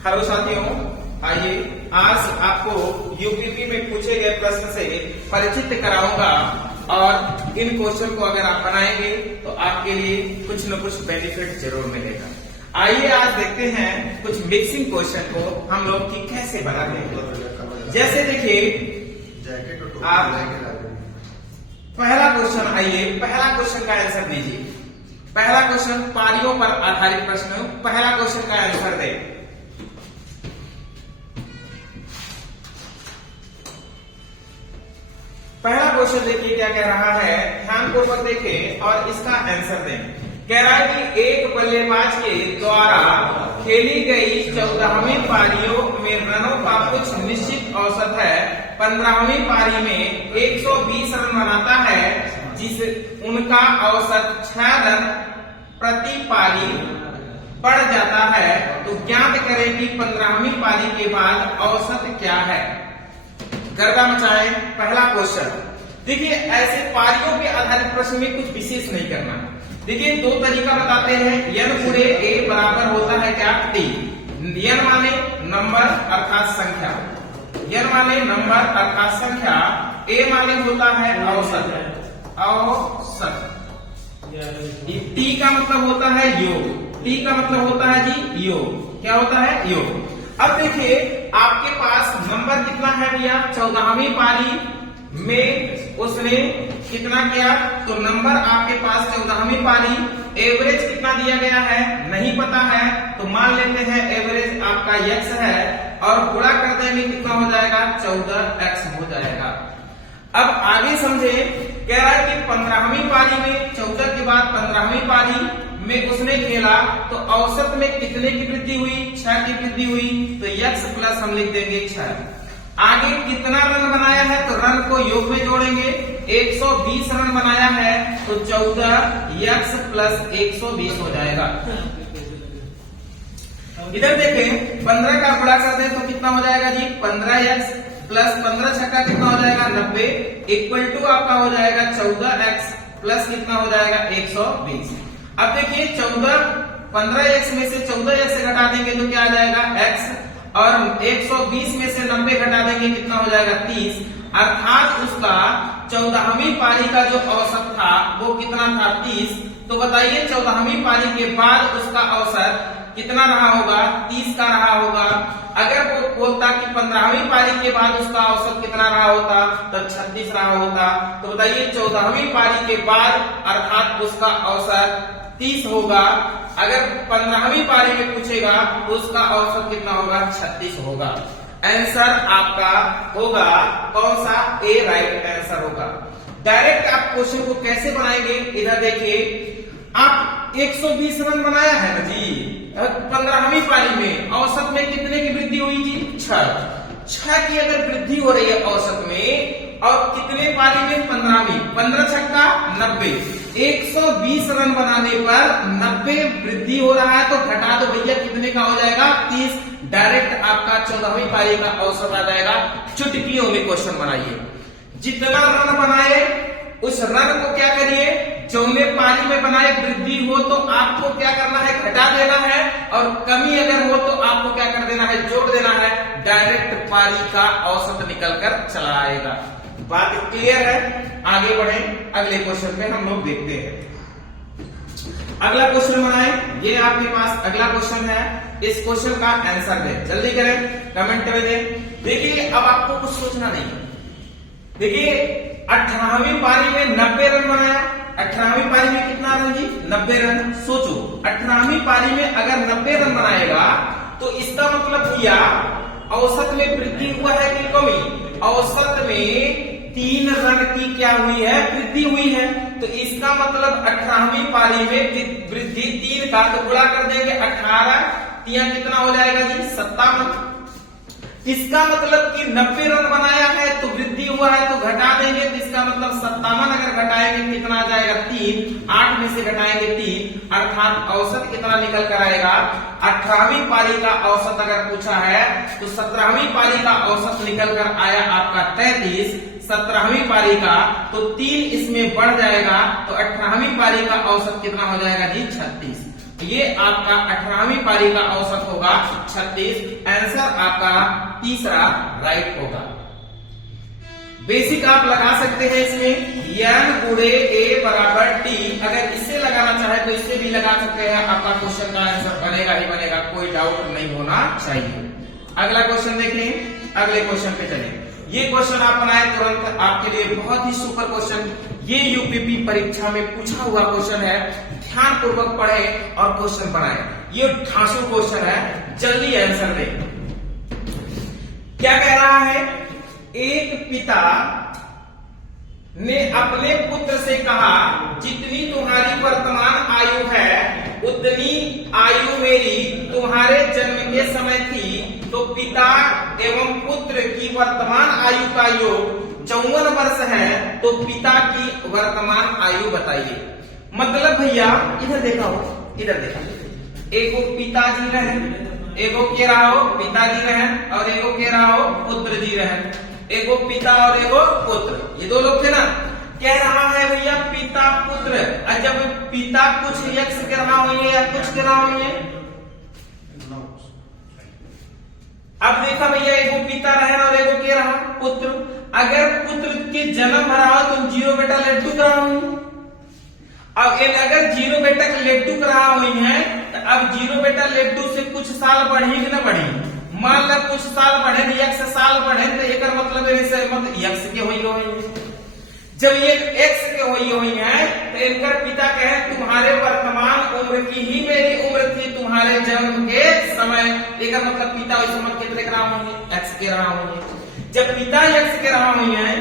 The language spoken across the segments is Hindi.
हेलो साथियों, आइए आज आपको यूपीपी में पूछे गए प्रश्न से परिचित कराऊंगा और इन क्वेश्चन को अगर आप बनाएंगे तो आपके लिए कुछ न कुछ बेनिफिट जरूर मिलेगा। आइए आज देखते हैं कुछ मिक्सिंग क्वेश्चन को हम लोग की कैसे बनाते हैं। जैसे देखिए आप पहला क्वेश्चन, आइए पहला क्वेश्चन का आंसर दीजिए। पहला क्वेश्चन पारियों पर आधारित प्रश्न, पहला क्वेश्चन का आंसर दे। पहला क्वेश्चन देखिए क्या कह रहा है, ध्यानपूर्वक देखें और इसका आंसर दें। कह रहा है कि एक बल्लेबाज के द्वारा खेली गई 14वीं पारियों में रनों का कुछ निश्चित औसत है। 15वीं पारी में 120 रन बनाता है, जिस उनका औसत 6 रन प्रति पारी पड़ जाता है। तो ज्ञात करें कि 15वीं पारी के बाद औसत क्या है। गर्दा मचाए पहला क्वेश्चन। देखिए ऐसे पारियों के आधारित प्रश्न में कुछ विशेष नहीं करना। देखिए दो तरीका बताते हैं। n गुणे a बराबर होता है क्या, t। n माने नंबर अर्थात संख्या, n माने नंबर अर्थात संख्या, a माने होता है औसत, औसत। t का मतलब होता है योग, t का मतलब होता है जी योग। क्या होता है, योग। अब देखिए आपके पास नंबर कितना है भैया, 14वीं पारी में उसने कितना किया, तो नंबर आपके पास 14वीं पारी, एवरेज कितना दिया गया है नहीं पता है, तो मान लेते हैं एवरेज आपका x है और गुणा कर देंगे कितना हो जाएगा, 14x हो जाएगा। अब आगे समझे, कह रहा है कि 15वीं पारी में 14 के बाद 15वीं पारी में उसने खेला तो औसत में कितने की वृद्धि हुई, 6 की वृद्धि हुई। तो x प्लस हम लिख देंगे 6। आगे कितना रन बनाया है, तो रन को योग में जोड़ेंगे। 120 रन बनाया है तो 14x प्लस 120 हो जाएगा। इधर देखें 15 का गुणा कर दें तो कितना हो जाएगा जी, 15x प्लस 15 छक्का कितना हो जाएगा 90, इक्वल टू आपका हो जाएगा 14x प्लस कितना हो जाएगा 120। अब देखिए 15x में से 14x से घटा देंगे तो क्या आ जाएगा x, और 120 में से 90 घटा देंगे कितना हो जाएगा 30। अर्थात उसका 14वीं पारी का जो औसत था वो कितना था 30। तो बताइए 14वीं पारी के बाद उसका औसत कितना रहा होगा, 30 का रहा होगा। अगर वो बोलता कि 15वीं पारी के बाद उसका औसत कितना रहा होता, तब 36 रहा होता। तो बताइए 14वीं पारी के बाद अर्थात उसका औसत 30 होगा। अगर 15वीं पारी में पूछेगा तो उसका औसत कितना होगा, 36 होगा। आंसर आपका होगा कौन सा, ए राइट आंसर होगा। डायरेक्ट आप क्वेश्चन को कैसे बनाएंगे, इधर देखिए आप 120 रन बनाया है ना जी 15वीं पारी में, औसत में कितने की वृद्धि हुई जी, 6 की अगर वृद्धि हो रही है औसत में, और कितने पारी में, 15वीं, 15 छक्का 90, 120 रन बनाने पर 90 वृद्धि हो रहा है तो घटा दो भैया कितने का हो जाएगा, 30। डायरेक्ट आपका 14वीं पारी का औसत आ जाएगा। चुटकियों में क्वेश्चन बनाइए। जितना रन बनाए उस रन को क्या करिए, चौने पारी में बनाए, वृद्धि हो तो आपको क्या करना है, घटा देना है, और कमी अगर हो तो आपको क्या कर देना है, जोड़ देना है। डायरेक्ट पारी का औसत निकल कर चला आएगा। बात क्लियर है। आगे बढ़े, अगले क्वेश्चन पे हम लोग देखते हैं। अगला क्वेश्चन बनाए, ये आपके पास अगला क्वेश्चन है। इस क्वेश्चन का आंसर दें, जल्दी करें, कमेंट में दें। देखिए अब आपको कुछ सोचना नहीं। देखिए 18वीं पारी में 90 रन बनाया, 18वीं पारी में कितना रन जी, 90 रन। सोचो 18वीं पारी में अगर 90 रन बनाएगा तो इसका मतलब भैया औसत में वृद्धि हुआ है कि कमी, औसत में 3 रन की क्या हुई है, वृद्धि हुई है। तो इसका मतलब 18वीं पारी में वृद्धि 3 का, तो गुणा कर देंगे 18, 3 कितना हो जाएगा जी, 57। इसका मतलब कि 90 रन बनाया है तो वृद्धि हुआ है तो घटा देंगे, तो इसका मतलब 57 अगर घटाएंगे कितना आ जाएगा, 3, 8 में से घटाएंगे 3, अर्थात औसत कितना निकल कर आएगा। 18वीं पारी का औसत अगर पूछा है तो 17वीं पारी का औसत निकल कर आया आपका 33, 17वीं पारी का, तो 3 इसमें बढ़ जाएगा, तो 18वीं पारी का औसत कितना हो जाएगा जी, 36। ये आपका 18वीं पारी का औसत होगा 36। आंसर आपका तीसरा राइट होगा। बेसिक आप लगा सकते हैं इसमें n गुणे a बराबर t। अगर इससे लगाना चाहे तो इससे भी लगा सकते हैं, आपका क्वेश्चन का आंसर बनेगा ही बनेगा, कोई डाउट नहीं होना चाहिए। अगला क्वेश्चन देखें, अगले क्वेश्चन पे चलें। ये क्वेश्चन आप बनाए तुरंत, आपके लिए बहुत ही सुपर क्वेश्चन, ये यूपीपी परीक्षा में पूछा हुआ क्वेश्चन है। ध्यान पूर्वक पढ़े और क्वेश्चन बनाए। ये ठासु क्वेश्चन है, जल्दी आंसर दे। क्या कह रहा है? एक पिता ने अपने पुत्र से कहा, जितनी तुम्हारी वर्तमान आयु है उतनी आयु मेरी तुम्हारे जन्म के समय थी, तो पिता एवं पुत्र की वर्तमान आयु का योग 54 वर्ष है, तो पिता की वर्तमान आयु बताइए। मतलब भैया इधर देखा हो, इधर देखा, एगो पिताजी रहे, एगो के रहा हो पिताजी रहे, और एगो के रहा हो पुत्र जी रहे। एगो पिता और एगो पुत्र, ये दो लोग थे ना। कह रहा है भैया पिता पुत्र, और जब पिता कुछ यक्ष के रहा हुई है या कुछ के रहा हुई है। अब देखा भैया एगो पिता रहे और एगो के रहा पुत्र। अगर पुत्र के जन्म भरा हो तो 0 बेटा लड्डू करा हुई। अब अगर 0 बेटा के लड्डू करा हुई है, तो अब 0 बेटा लड्डू से कुछ साल बढ़ी कि ना बढ़ी? मान लो कुछ साल बढ़े, यक्ष साल बढ़े, तो एक मतलब यक्ष के हुई है। जब ये एक्स के हुई है, तो इनका पिता कहे तुम्हारे वर्तमान उम्र की ही मेरी उम्र थी तुम्हारे जन्म के समय। एक मतलब पिता उस समय कितने के रहा होंगे? एक्स के रहा होंगे। जब पिता यक्ष के रहा हुई है,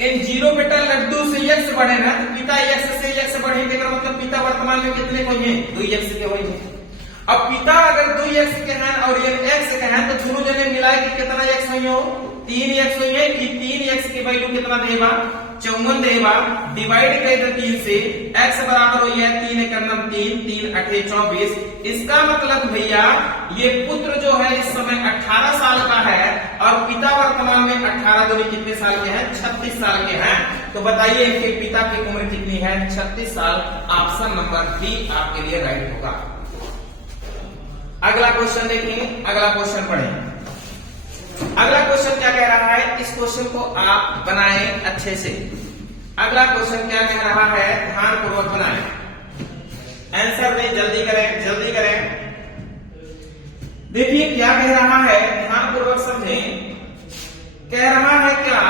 इन 0 बेटा लड्डू से यक्ष बढ़े ना, तो पिता यक्ष से यक्ष बढ़े, मतलब पिता वर्तमान में कितने को है? 2 यक्ष के हुई है। अब पिता अगर 2 यक्ष के हैं और ये एक्स के हैं, तो दोनों जने मिलाए कि कितना यक्ष हुई हो? 3 यक्ष हुई है। 3 यक्ष की वैल्यू कितना देगा? 54 देगा। डिवाइड कर 3 से, x बराबर हुई है 3 × 9 3, 3 × 8 24। इसका मतलब भैया ये पुत्र जो है इस समय 18 साल का है, और पिता वर्तमान में 18 दूनी कितने साल के हैं? 36 साल के हैं। तो बताइए इनके पिता की उम्र कितनी है? 36 साल। ऑप्शन नंबर बी आपके लिए राइट होगा। अगला क्वेश्चन देखेंगे, अगला क्वेश्चन पढ़ें। अगला क्वेश्चन क्या कह रहा है, इस क्वेश्चन को आप बनाएं अच्छे से। अगला क्वेश्चन क्या कह रहा है, ध्यान पूर्वक बनाएं, आंसर दें, जल्दी करें, जल्दी करें। देखिए क्या कह रहा है, ध्यान पूर्वक समझें। कह रहा है क्या,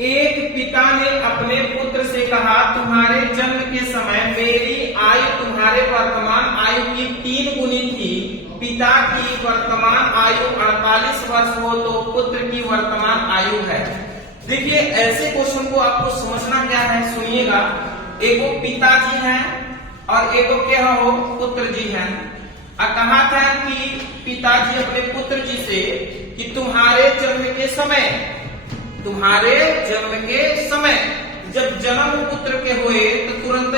एक पिता ने अपने पुत्र से कहा, तुम्हारे जन्म के समय मेरी आयु तुम्हारे वर्तमान आयु की 3 गुनी थी। पिता की वर्तमान आयु 48 वर्ष हो तो पुत्र की वर्तमान आयु है। देखिए ऐसे क्वेश्चन को आपको समझना क्या है, सुनिएगा। एगो पिताजी हैं और एगो क्या हो? पुत्र जी हैं। कहा था कि पिताजी अपने पुत्र जी से कि तुम्हारे जन्म के समय, तुम्हारे जन्म के समय, जब जन्म पुत्र के हुए तो तुरंत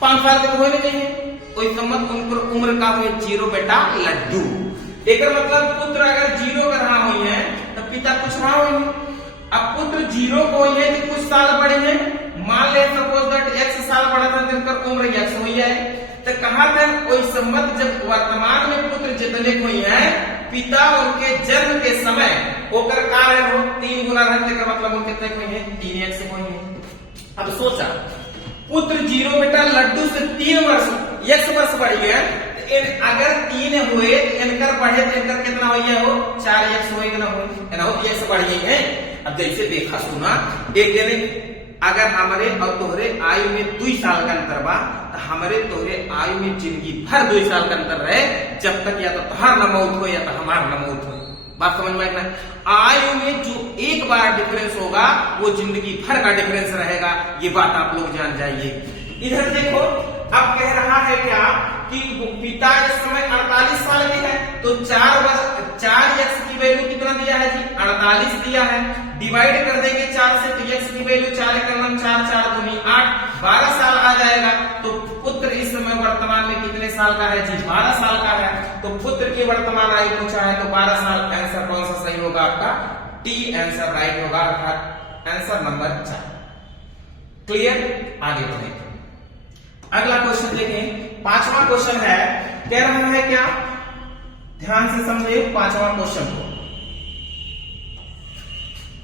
5 साल के हुए नहीं, कोई सम्मत उम्र का हुए 0 बेटा लड्डू। एक मतलब पुत्र अगर 0 का रहा हुई है तो पिता कुछ रहा हुई है। अब पुत्र 0 को हुई है तो कुछ साल बढ़े हैं। मान ले सपोज दैट x साल बढ़ा था तो इनका उम्र x हुई है। तो कहा था कोई सम्मत जब वर्तमान में पुत्र जितने को हुई है, पिता उनके जन्म के समय होकर कारण हो 3 गुना रहते का मतलब उनके कितने हुई है? 3x हुई है। अब सोचा पुत्र 0 बेटा लड्डू से 3 वर्ष x वर्ष बढ़ गया, अगर 3 हुए तो इनकर बढ़े तो इनकर कितना हो गया हो? 4x हुए ना हो, x बढ़ गई है। अब जैसे देखा सुना, एक जने अगर हमारे और तोहरे आयु में 2 साल का अंतर बा, तो हमारे तोहरे आयु में जिंदगी भर 2 साल का अंतर रहे, जब तक या तो तुम्हार न मौत हो या तो हमार न मौत हो। बात समझ में आएगा? आयु में जो एक बार डिफरेंस होगा वो जिंदगी भर का डिफरेंस रहेगा, ये बात आप लोग जान जाइए। इधर देखो, अब कह रहा है क्या कि पिता इस समय 48 साल के है, तो 4 x की वैल्यू कितना दिया है जी? 48 दिया है। डिवाइड कर देंगे 4 से, तो x की वैल्यू 4 × 9 4, 4 दूनी 8, 12 साल आ जाएगा। तो पुत्र इस समय वर्तमान में कितने साल का है जी? 12 साल का है। तो पुत्र की वर्तमान आयु पूछा है तो 12 साल। आंसर कौन सा सही होगा आपका? टी आंसर राइट होगा, अर्थात आंसर नंबर 4। क्लियर? आगे बढ़े, अगला क्वेश्चन देखें। पांचवा क्वेश्चन है, कह रहा है क्या, ध्यान से समझे पांचवा क्वेश्चन को।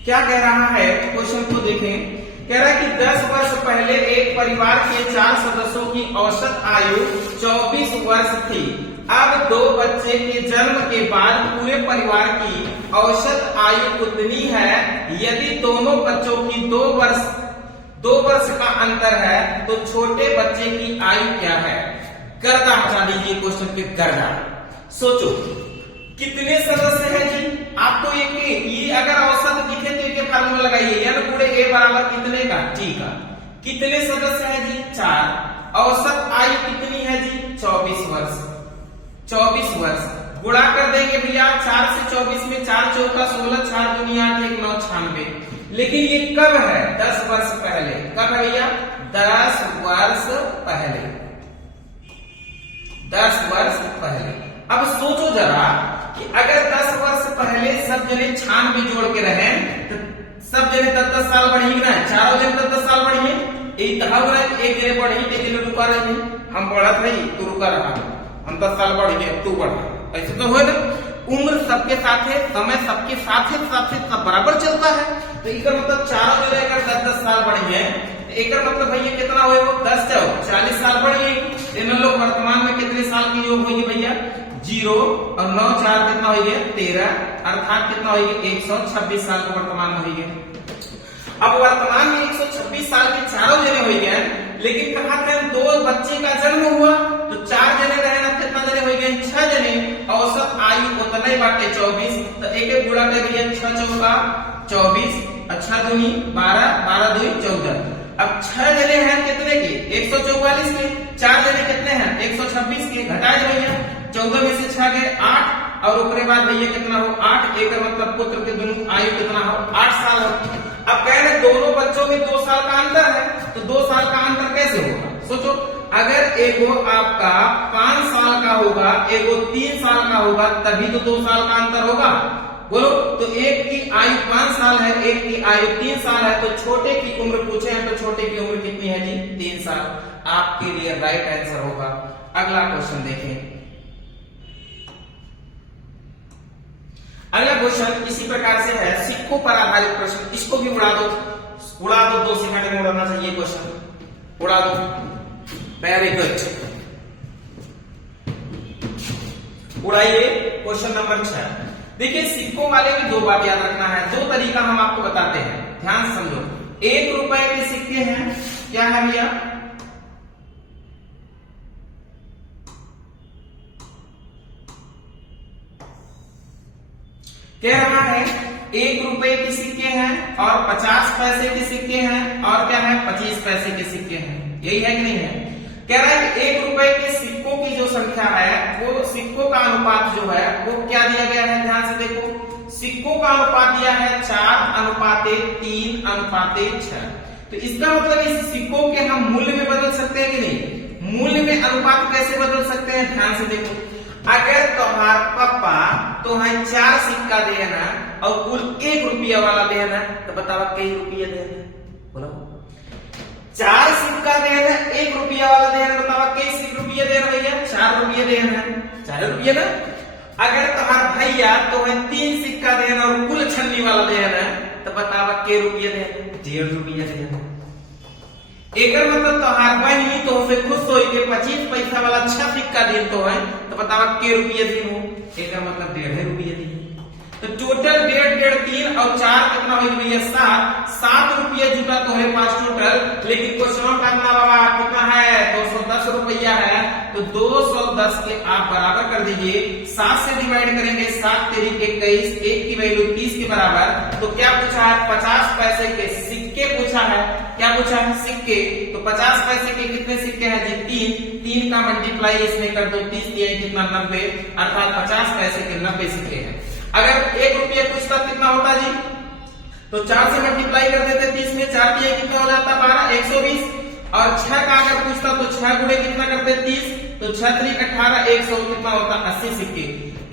क्या कह रहा है, क्वेश्चन को देखें। कह रहा है कि 10 वर्ष पहले एक परिवार के 4 सदस्यों की औसत आयु 24 वर्ष थी। अब 2 बच्चे के जन्म के बाद पूरे परिवार की औसत आयु कितनी है? यदि दोनों बच्चों की 2 वर्ष का अंतर है तो छोटे बच्चे की आयु क्या है? गर्दा हटा दीजिए क्वेश्चन के गर्दा। सोचो कितने सदस्य हैं जी? आपको ये अगर औसत दिखे तो ये फार्मूला लगाइए, n गुणे a बराबर कितने का? t का। कितने सदस्य हैं जी? 4। औसत आयु कितनी है जी? 24 वर्ष। 24 वर्ष गुणा कर देंगे भैया 4 से 24 में, 4 चौका 16, 4 दूनी 8, 1 9 96। लेकिन ये कब है? 10 वर्ष पहले। कब है भैया? 10 वर्ष पहले। 10 वर्ष पहले। अब सोचो जरा कि अगर 10 वर्ष पहले सब जने 96 जोड़ के रहे तो सब जने 10 साल बढ़ी ना, चारों जने 10 साल बढ़ी। एक जने बढ़ी, एक जने रुका रहे, हम बढ़त रही तू रुका रहा, हम 10 साल बढ़ गए तू बढ़ा, ऐसे तो हो ना। उम्र सबके साथ है, समय सबके साथ है, सब बराबर चलता है। तो एक मतलब चारों जने अगर 10 साल बढ़ी है, एक मतलब भैया कितना हुए? 10 40 साल बढ़ी। इन लोग वर्तमान में कितने साल की योग होगी भैया? 0 और 9 4 कितना हो गया? 13, अर्थात कितना हो गया? 126 साल को वर्तमान में हो गया। अब वर्तमान में 126 साल के चारों जने हो गए, लेकिन कहा था 2 बच्चे का जन्म हुआ तो 4 जने रहे ना, कितना जने हो गए? 6 जने। औसत आयु उतना ही बाटे 24, तो एक गुणा कर भैया 6 चौका 24, 6 दूनी 12, 12 दूनी 14। अब 6 जने हैं कितने के? 144 के। 4 जने कितने हैं? 126 के। घटा भैया 14 में से 6 गए 8, और ऊपर बाद भैया कितना हो? 8। एक मतलब पुत्र के दोनों आयु कितना हो? 8 साल हो। अब कह रहे दोनों बच्चों में 2 साल का अंतर है, तो 2 साल का अंतर कैसे होगा? सोचो, अगर एगो आपका 5 साल का होगा, एगो 3 साल का होगा, तभी तो 2 साल का अंतर होगा। बोलो, तो एक की आयु 5 साल है, एक की आयु 3 साल है, तो छोटे की उम्र पूछे हैं तो छोटे की उम्र कितनी है जी? 3 साल। आपके लिए राइट आंसर होगा। अगला क्वेश्चन देखें। अगला क्वेश्चन इसी प्रकार से है, सिक्कों पर आधारित प्रश्न। इसको भी उड़ा दो 2 सेकंड में उड़ाना चाहिए क्वेश्चन, उड़ा दो। वेरी गुड, उड़ाइए क्वेश्चन नंबर 6। देखिए सिक्कों वाले में 2 बात याद रखना है, 2 तरीका हम आपको बताते हैं, ध्यान से समझो। 1 रुपए के सिक्के हैं, क्या है भैया? कह रहा है 1 रुपए के सिक्के हैं और 50 पैसे के सिक्के हैं, और क्या है? 25 पैसे के सिक्के हैं। यही है कि नहीं है? कह रहा है कि 1 रुपए के सिक्कों की जो संख्या है, वो सिक्कों का अनुपात जो है वो क्या दिया गया है? ध्यान से देखो, सिक्कों का अनुपात दिया है 4:3:6। तो इसका मतलब इस सिक्कों के हम मूल्य में बदल सकते हैं कि नहीं? मूल्य में अनुपात कैसे बदल सकते हैं? ध्यान से देखो, अगर तुम्हार पापा तुम्हें 4 सिक्का देना और कुल 1 रुपया वाला देना, तो बताओ कई रुपया देना? बोलो, 4 सिक्का देना, 1 रुपया वाला देना, बताओ कई रुपया देना भैया? 4 रुपया देना, 4 रुपया ना। अगर तुम्हारा भैया तुम्हें 3 सिक्का देना और कुल छन्नी वाला देना, तो बताओ कई रुपया देना? 1.5 रुपया देना। एक मतलब तुम्हार बहनी तो उसे खुश हो के 25 पैसा वाला 6 सिक्का दे तो है, तो बताओ के रुपये दी हो? एक मतलब 1.5 रुपये दी। तो टोटल 1.5 3 और 4 कितना हो भैया? 7 रुपये जुटा तो है 5 टोटल। लेकिन क्वेश्चन का बाबा कितना है? 210 रुपया है। तो 210 के आप बराबर कर दीजिए, 7 से डिवाइड करेंगे, 7 तेरी 21, 1 की वैल्यू 30 के बराबर। तो क्या पूछा है? 50 पैसे के सिक्के पूछा है। क्या पूछा है? सिक्के। तो 50 पैसे के कितने सिक्के हैं जी? 3 का मल्टीप्लाई इसमें कर दो, 30 दिए कितना? 90, अर्थात 50 पैसे के 90 सिक्के हैं। अगर 1 रुपया पूछता कितना होता जी? तो 4 से मल्टीप्लाई कर देते 30 में, 4 दिए कितना हो जाता? 12, 120। और 6 का अगर पूछता तो 6 गुणे कितना करते? 30, तो 6 3 18, 100 कितना होता? 80 सिक्के।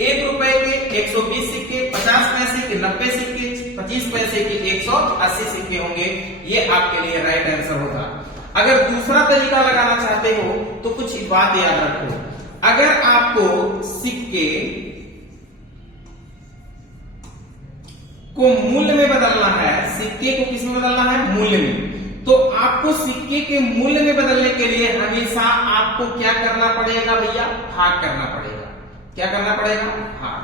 1 रुपए के 120 सिक्के, 50 पैसे के 90 सिक्के, 25 पैसे के 180 सिक्के होंगे। ये आपके लिए राइट आंसर होगा। अगर दूसरा तरीका लगाना चाहते हो तो कुछ बात याद रखो, अगर आपको सिक्के को मूल्य में बदलना है, सिक्के को किस में बदलना है, मूल्य में, तो आपको सिक्के के मूल्य में बदलने के लिए हमेशा आपको क्या करना पड़ेगा भैया, भाग करना पड़ेगा। क्या करना पड़ेगा, भाग।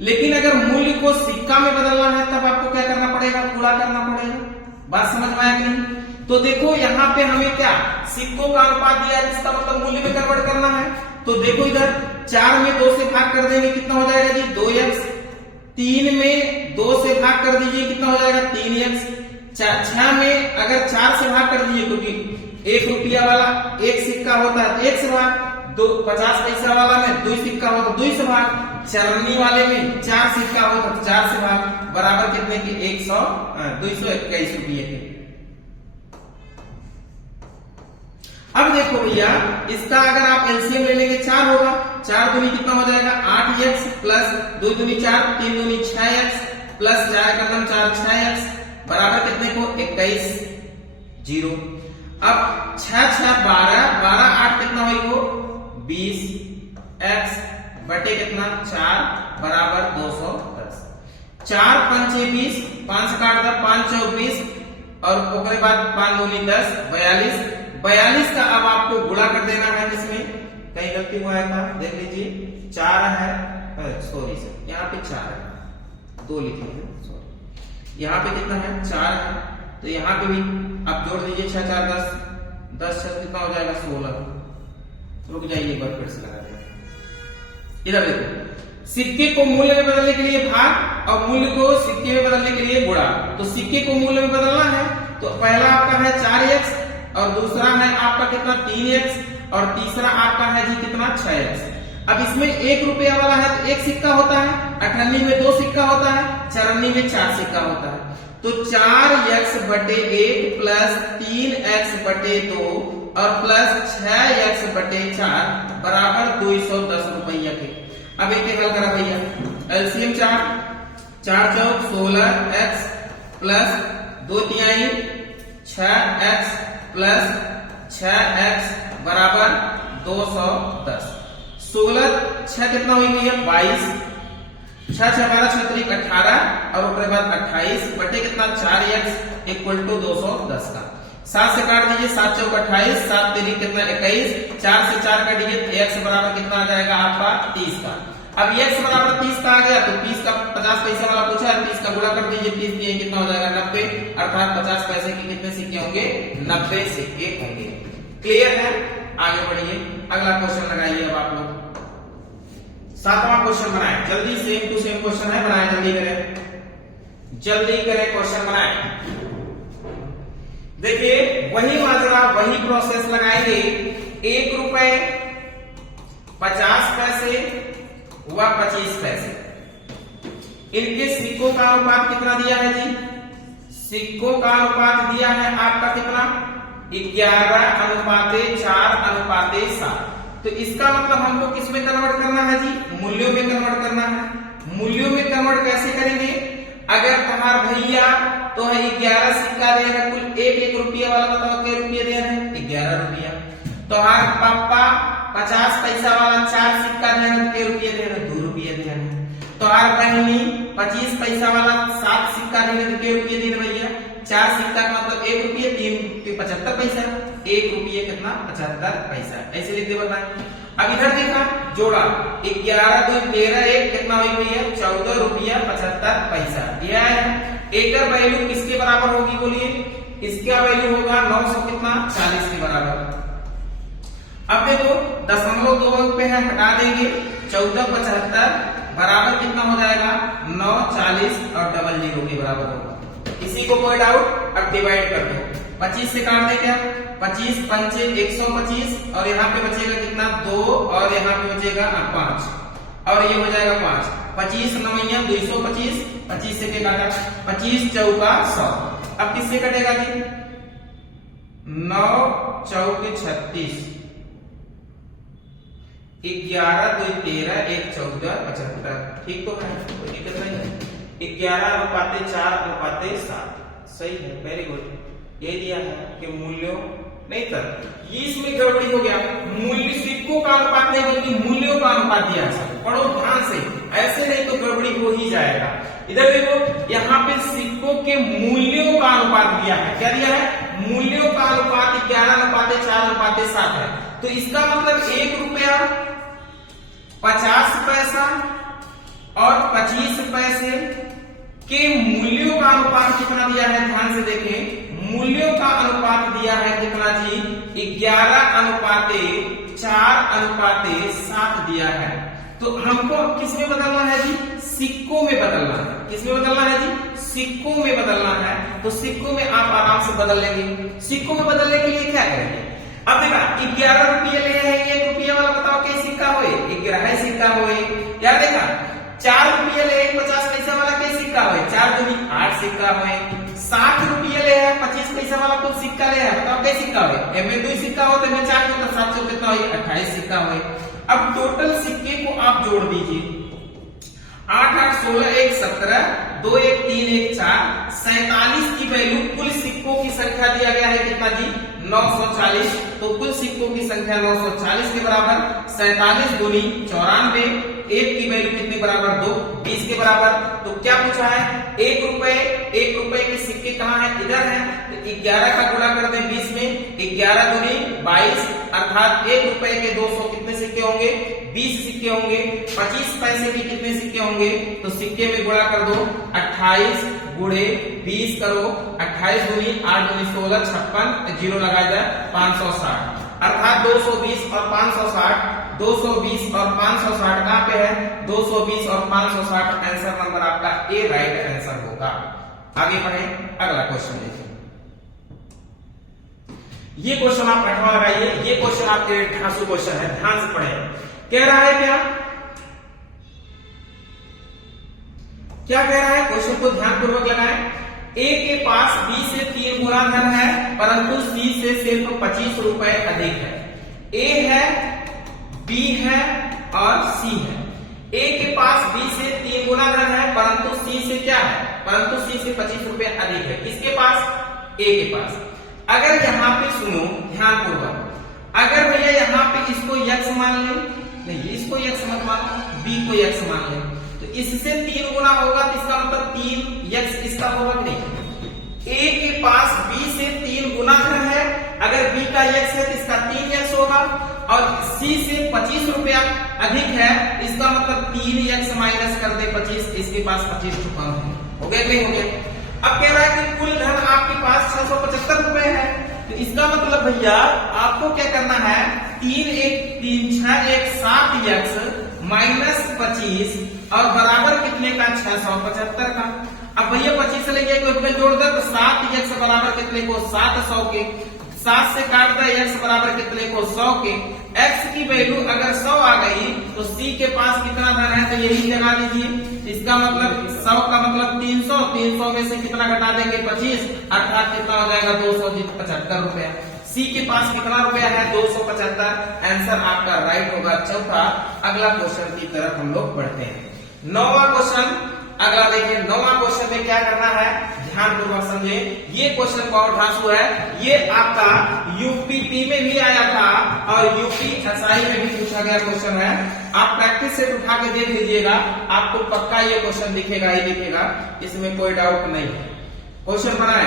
लेकिन अगर मूल्य को सिक्का में बदलना है तब आपको क्या करना पड़ेगा, गुणा करना पड़ेगा। बात समझ में आया कि नहीं? तो देखो यहाँ पे हमें क्या सिक्कों का अनुपात दिया है, जिसका मतलब मूल्य में कन्वर्ट करना है। तो देखो इधर 4 में 2 से भाग कर देंगे, कितना हो जाएगा जी, 2x। 3 में 2 से भाग कर दीजिए, कितना हो जाएगा, 3x। 6 में अगर 4 से भाग कर दीजिए, क्योंकि 1 रुपया वाला 1 सिक्का होता है 1 से भाग, 50 पैसा वाला में 2 सिक्का होता है 2 से भाग, चरनी वाले में 4 सिक्का होता है 4 से भाग, बराबर कितने के 221 रुपये के। अब देखो भैया इसका अगर आप एलसीएम ले लेंगे 4 होगा, 4 दूनी कितना हो जाएगा, 8x प्लस 2 दूनी 4, 3 दूनी 6x प्लस 4 का 4 6x बराबर कितने को 21 0। अब 6 6 12, 12 8 कितना हुई वो 20x बटे कितना 4 बराबर 210। 4 5 20, 5 काट दो 5 4 20 और ओकरे बाद 5 दूनी 10 42। 42 का अब आपको गुणा कर देना है, जिसमें कहीं गलती हुआ है था, देख लीजिए 4 है, सॉरी सर यहाँ पे 4 है, 2 लिखे हैं, सॉरी यहाँ पे कितना है 4 है, तो यहाँ पे भी आप जोड़ दीजिए 6 4 10, 10 6 कितना हो जाएगा 16। रुक जाइए एक बार फिर से लगा देंगे। इधर देखो सिक्के को मूल्य में बदलने के लिए भाग और मूल्य को सिक्के में बदलने के लिए गुणा। तो सिक्के को मूल्य में बदलना है तो पहला आपका है 4x और दूसरा है आपका कितना 3x और तीसरा आपका है जी कितना 6x। अब इसमें 1 रुपया वाला है तो 1 सिक्का होता है, 98 में 2 सिक्का होता है, 94 में 4 सिक्का होता है। तो 4x बटे 1 प्लस 3x बटे 2 और प्लस 6x बटे 4 बराबर 210 रुपया के। अब एक हल करा भैया, एलसीएम 4 4 चौक 16x प्लस 2 तिहाई 6x प्लस 6x बराबर 210। 16 6 कितना हुई भैया 22, 6 6 12 6 3 18 और उसके बाद 28 बटे कितना 4x इक्वल टू 210 का। 7 से काट दीजिए 7 चौक 28, 7 3 कितना 21, 4 से 4 काटिए x बराबर कितना आ जाएगा आपका 30 का। अब x बराबर 30 का आ गया तो 30 का 50 पैसे वाला पूछा है, 30 का गुणा कर दीजिए, 30 दिए कितना हो जाएगा 90, अर्थात 50 पैसे के कितने सिक्के होंगे 90 सिक्के होंगे। क्लियर है? आगे बढ़िए, अगला क्वेश्चन लगाइए। अब आप लोग 7वां क्वेश्चन बनाए, जल्दी सेम टू सेम क्वेश्चन है, बनाए जल्दी करें, जल्दी करें क्वेश्चन बनाए। देखिए वही मात्रा वही प्रोसेस लगाएंगे, 1 रुपए 50 पैसे व 25 पैसे, इनके सिक्कों का अनुपात कितना दिया है जी, सिक्कों का अनुपात दिया है आपका कितना 11:4:7। तो इसका मतलब हमको किस में कन्वर्ट करना है जी, मूल्यों में कन्वर्ट करना है। मूल्यों में कन्वर्ट कैसे करेंगे, अगर तुम्हार भैया तो है 11 सिक्का दे रहे, कुल 1 रुपया वाला बताओ कितने रुपये दे रहे हैं 11 रुपया। तुम्हार पापा 50 पैसा वाला 4 सिक्का दे रहे, कितने रुपये दे रहे 2 रुपये दे रहे। तुम्हार बहनी 25 पैसा वाला 7 सिक्का दे रहे, कितने रुपये दे रहे भैया 4 सिक्का का मतलब 1 रुपये, 3 75 पैसा, 1 रुपये कितना 75 पैसा, ऐसे लिख दे बताए। अब इधर देखा जोड़ा 11 2 13 1 कितना हुई भैया 14 रुपया 75 पैसा। यह है एक वैल्यू किसके बराबर होगी बोलिए, इसका वैल्यू होगा 900 कितना 40 के बराबर। अब देखो 0.2 पे है, हटा देंगे 1475 बराबर कितना हो जाएगा 940 और 00 के बराबर होगा। इसी को कोई डाउट, अब डिवाइड कर दो, 25 से काट दे क्या 25 5 125 और यहाँ पे बचेगा कितना 2 और यहाँ पे बचेगा 5 और ये हो जाएगा 5, 25 9 225, 25 से क्या काटा 25 चौका 100। अब किससे कटेगा जी 9 चौक 36, 11 2 13 1 14 75, ठीक तो है, कोई दिक्कत नहीं है। 11:4:7 सही है, वेरी गुड। ये दिया है कि मूल्यों नहीं तर ये इसमें गड़बड़ी हो गया। मूल्य सिक्कों का अनुपात नहीं बल्कि मूल्यों का अनुपात दिया है। पढ़ो ध्यान से, ऐसे नहीं तो गड़बड़ी हो ही जाएगा। इधर देखो यहाँ पे सिक्कों के मूल्यों का अनुपात दिया है। क्या दिया है? मूल्यों का अनुपात 11:4:7 है। तो इसका मतलब 1 रुपया 50 पैसा और 25 पैसे के मूल्यों का अनुपात कितना दिया है? ध्यान से देखें, मूल्यों का अनुपात दिया है कितना जी? 11:4:7 दिया है। तो हमको किसमें बदलना है जी? सिक्कों में बदलना है। किसमें बदलना है जी? सिक्कों में बदलना है। तो सिक्कों में आप आराम से बदल लेंगे। सिक्कों में बदलने के लिए क्या करेंगे? अब देखा 11 रुपये ले हैं, 1 रुपये वाला बताओ क्या सिक्का होए? 11 सिक्का होए। यार देखा 4 रुपये ले 50 पैसा वाला क्या सिक्का होए? 4 दूनी 8 सिक्का होए। 60 रुपये ले है 25 पैसा वाला कुछ सिक्का ले है, बताओ क्या सिक्का होए? एमे 2 सिक्का हो तो एमे 4 के मतलब 7 कितना होए? 28 सिक्का होए। अब टोटल सिक्के को आप जोड़ दीजिए। 8 8 16 1 17 2 1 3 1 4 47 की वैल्यू कुल सिक्कों की संख्या दिया गया है कितना जी? 940। तो कुल सिक्कों की संख्या 940 के बराबर 47 दूनी 94। 1 की वैल्यू कितने बराबर? 2 20 के बराबर। तो क्या पूछा है? 1 रुपए के सिक्के कहाँ है? इधर है। तो 11 का गुणा कर दें 20 में। 11 दूनी 22 अर्थात 1 रुपए के 200 कितने सिक्के होंगे? 20 सिक्के होंगे। 25 पैसे के कितने सिक्के होंगे? तो सिक्के में गुणा कर दो। 28 गुणे 20 करो। 28 दूनी 8 दूनी 16 56 जीरो लगा जाए 560 अर्थात 220 और 560। 220 और 560 कहां पे है? 220 और 560 आंसर नंबर आपका ए राइट आंसर होगा। आगे बढ़े, अगला क्वेश्चन देखिए। ये क्वेश्चन आप 8वां लगाइए। ये क्वेश्चन आपके ढांसू क्वेश्चन है, ध्यान से पढ़ें। कह रहा है क्या कह रहा है? क्वेश्चन को ध्यानपूर्वक लगाएं। ए के पास बी से 3 गुना धन है परंतु सी से सिर्फ 25 रुपए अधिक है। ए है, बी है और सी है। ए के पास बी से 3 गुना धन है परंतु सी से क्या है? परंतु सी से 25 रुपए अधिक है। किसके पास? ए के पास। अगर यहाँ पे सुनो ध्यानपूर्वक, अगर भैया यहाँ पे इसको यक्स मान ले, नहीं इसको यक्स मत मानो, बी को यक्स मान ले, तो इससे 3 गुना होगा तो इसका मतलब 3 यक्स इसका होगा कि नहीं? ए के पास बी से 3 गुना धन है, अगर बी का यक्स है तो इसका 3 यक्स होगा, और सी से 25 रुपया अधिक है, इसका मतलब 3 यक्स माइनस कर दे 25, इसके पास 25 रुपया है। हो गया नहीं हो गया? अब कह रहा है कि कुल धन आपके पास 675 रुपए है। तो इसका मतलब भैया आपको क्या करना है? 3 1 3 6 1 7 यक्स माइनस 25 और बराबर कितने का? 675 का। अब भैया 25 से लेके कोई जोड़ दे तो 7 यक्स बराबर कितने को? 700 के। 7 से काट दे यक्स बराबर कितने को? 100 के। एक्स की वैल्यू अगर 100 आ गई तो सी के पास कितना धन है? तो यही जगा दीजिए। इसका मतलब 100 का मतलब 300, 300 में से कितना घटा देंगे? 25 अर्थात कितना हो जाएगा? 275 रुपया। सी के पास कितना रुपया है? 275। आंसर आपका राइट होगा चौथा। अगला क्वेश्चन की तरफ हम लोग बढ़ते हैं। 9वां क्वेश्चन अगला देखिए। 9वां क्वेश्चन में क्या करना है? ध्यानपूर्वक समझे। ये क्वेश्चन बहुत ढांसू है। ये आपका यूपीपी में भी आया था और यूपीएसआई में भी पूछा गया क्वेश्चन है। आप प्रैक्टिस सेट उठा के देख लीजिएगा, आपको पक्का ये क्वेश्चन दिखेगा ही दिखेगा, इसमें कोई डाउट नहीं है। क्वेश्चन बनाए।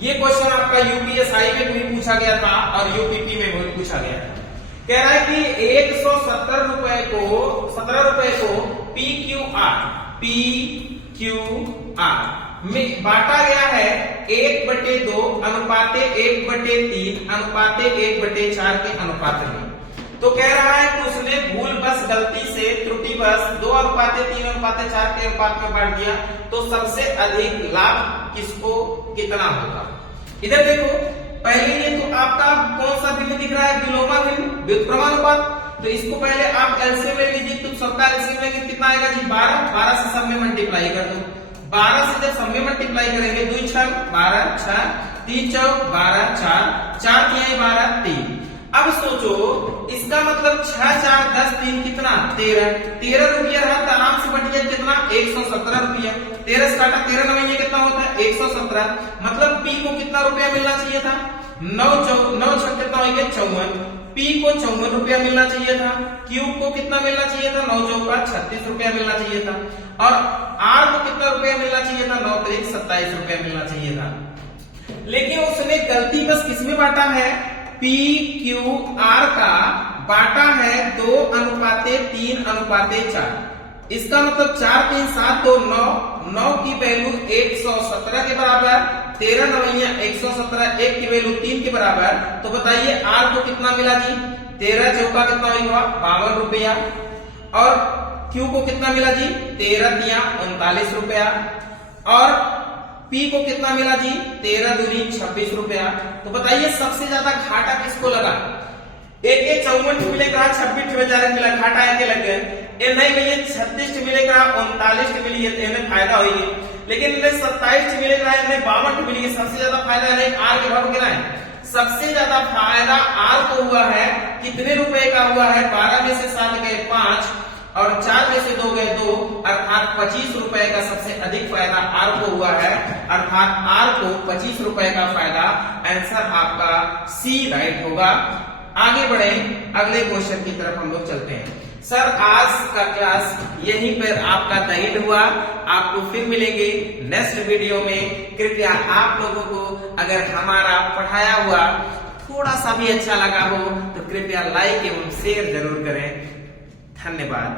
ये क्वेश्चन आपका यूपीएसआई में भी पूछा गया था और यूपीपी में भी पूछा गया था। कह रहा है कि 170 रुपए को 17 रुपए को PQR में बांटा गया है 1/2 अनुपाते 1/3 अनुपाते 1/4 के अनुपात में। तो कह रहा है कि उसने भूल बस गलती से त्रुटि बस 2/3 के अनुपात में बांट दिया, तो सबसे अधिक लाभ किसको कितना होगा? इधर देखो, पहले ये तो आपका कौन सा भिन्न दिख रहा है? विलोमा भिन्न, व्युत्क्रमानुपात। तो इसको पहले आप एलसीएम ले लीजिए, तो सबका एलसीएम लेंगे कितना आएगा जी? 12 से सब में मल्टीप्लाई कर दो। 12 से जब सब में मल्टीप्लाई करेंगे 2 6 12 6 3 4 12 4 4 3 12 3। अब सोचो, इसका मतलब 6 4 10 3 कितना? 13 रुपया रहा तो आराम से बट गया कितना 117 रुपया। 13 से काटा 13 नवैया कितना होता है 117। मतलब पी को कितना रुपया मिलना चाहिए था 9 छक कितना हो गया 54। पी को 54 रुपया मिलना चाहिए था। क्यू को कितना मिलना चाहिए था 9 चौका 36 रुपया मिलना चाहिए था। और आर को कितना रुपया मिलना चाहिए था 9 त्रिक 27 रुपया मिलना चाहिए था। लेकिन उसने गलती बस किसमें बांटा है पी क्यू आर का बांटा है 2:3:4। इसका मतलब 4 3 7 2 9 9 की वैल्यू 117 के बराबर। 13 नवैया 117 1 की वैल्यू 3 के बराबर। तो बताइए आर को कितना मिला जी 13 चौका कितना हुआ 52 रुपया। और क्यू को कितना मिला जी 13 तिया 39 रुपया। और पी को कितना मिला जी 13 दूनी 26 रुपया। तो बताइए सबसे ज्यादा घाटा किसको लगा। एक 54 मिलेगा 26 बेचारे मिला घाटा है लग गए। ये नहीं भैया 36 मिलेगा 39 मिली है इन्हें फायदा होगी। लेकिन इन्हें 27 मिलेगा इन्हें 52 मिली। सबसे ज्यादा फायदा नहीं आर के भाव गिना है। सबसे ज्यादा फायदा आर को हुआ है कितने रुपए का हुआ है 12 में से 7 गए 5 और 4 में से 2 गए 2 अर्थात 25 रुपए का सबसे अधिक फायदा आर को हुआ है। अर्थात आर को 25 रुपए का फायदा। आंसर आपका सी राइट होगा। आगे बढ़े अगले क्वेश्चन की तरफ हम लोग चलते हैं। सर आज का क्लास यहीं पर आपका एंड हुआ। आपको फिर मिलेंगे नेक्स्ट वीडियो में। कृपया आप लोगों को अगर हमारा पढ़ाया हुआ थोड़ा सा भी अच्छा लगा हो तो कृपया लाइक एवं शेयर जरूर करें। धन्यवाद।